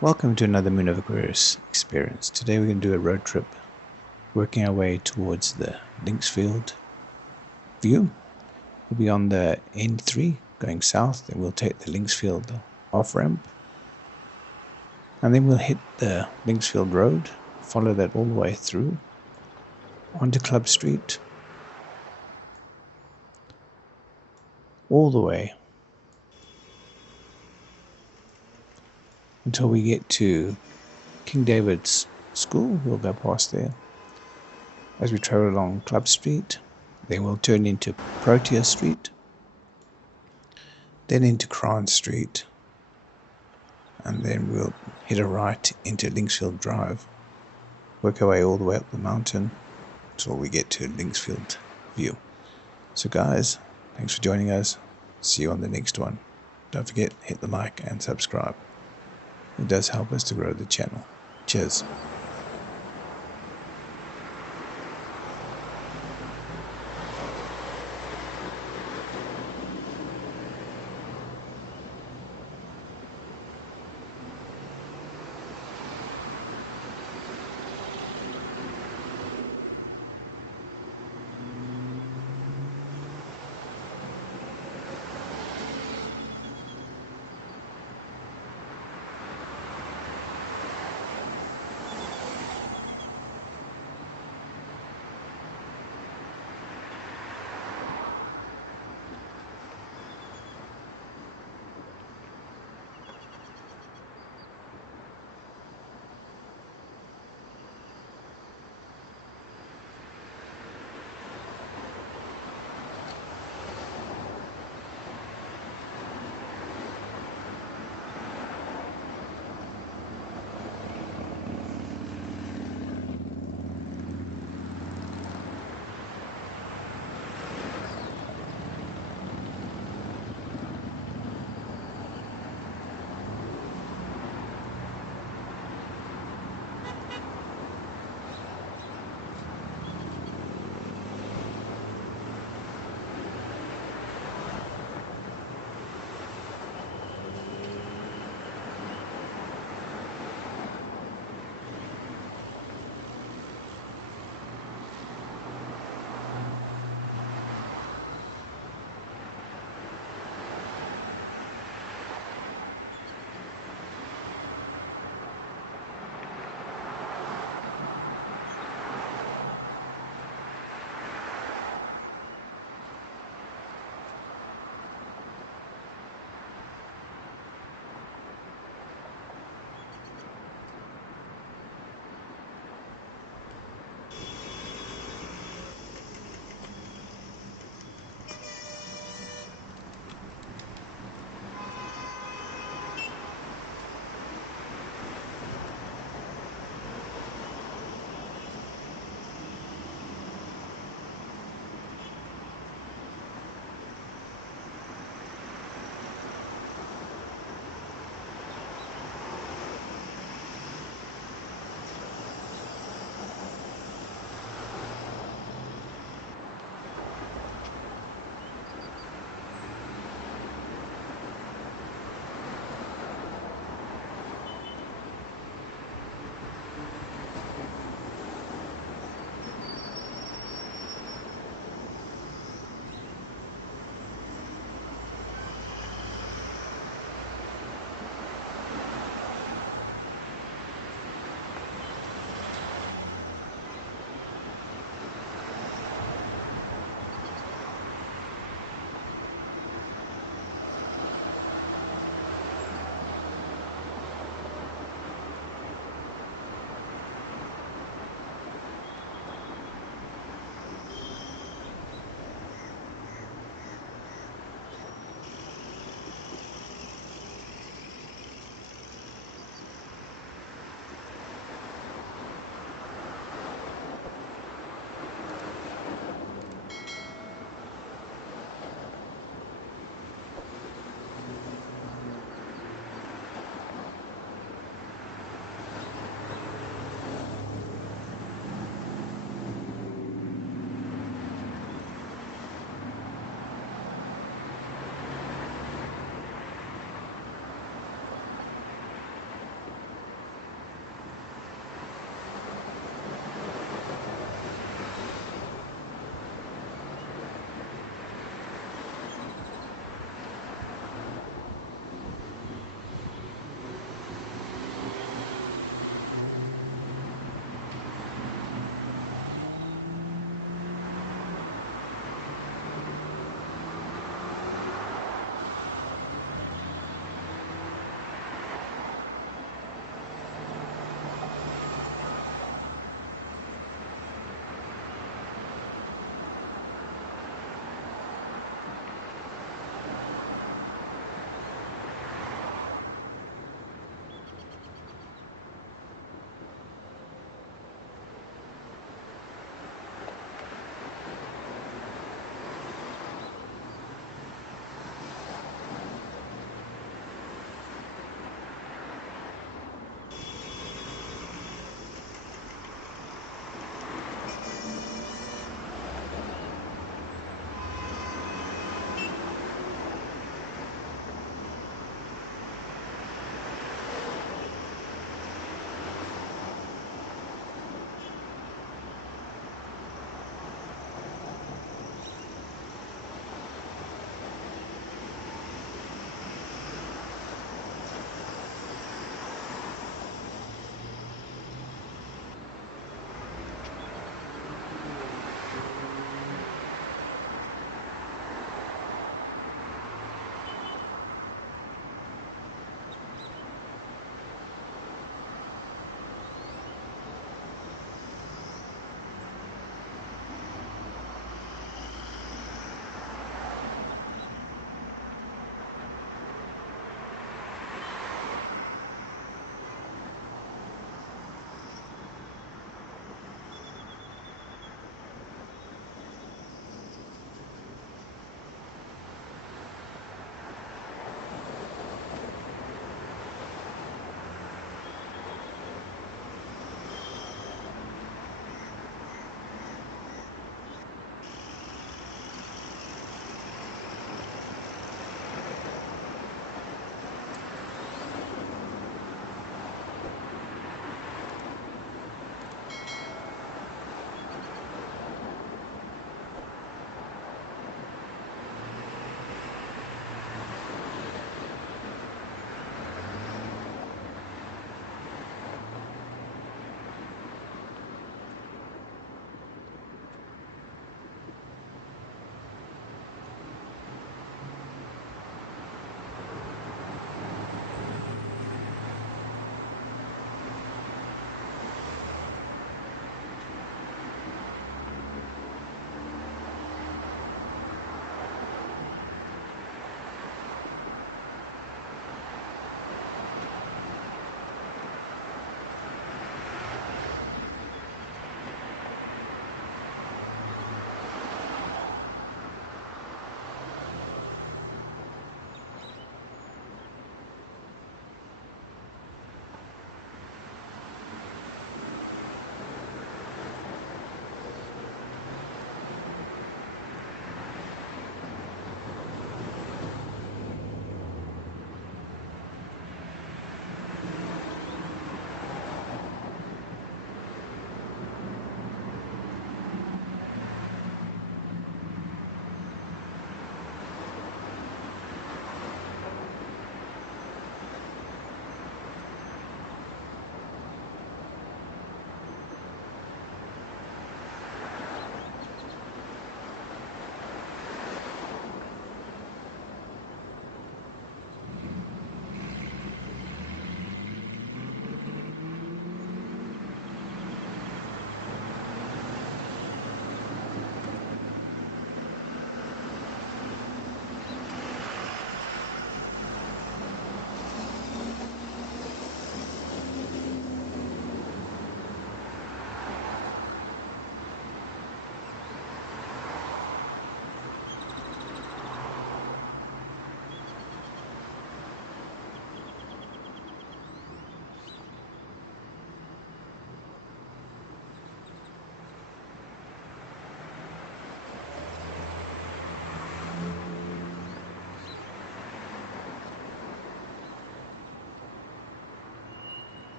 Welcome to another Moonoveraquarius Experience. Today we're going to do a road trip, working our way towards the Linksfield View. We'll be on the N3 going south, then we'll take the Linksfield off-ramp, and then we'll hit the Linksfield Road, follow that all the way through, onto Club Street, all the way until we get to King David's School. We'll go past there as we travel along Club Street. Then we'll turn into Protea Street, then into Crown Street, and then we'll hit a right into Linksfield Drive, work our way all the way up the mountain until we get to Linksfield View. So guys, thanks for joining us. See you on the next one. Don't forget, hit the like and subscribe. It does help us to grow the channel. Cheers.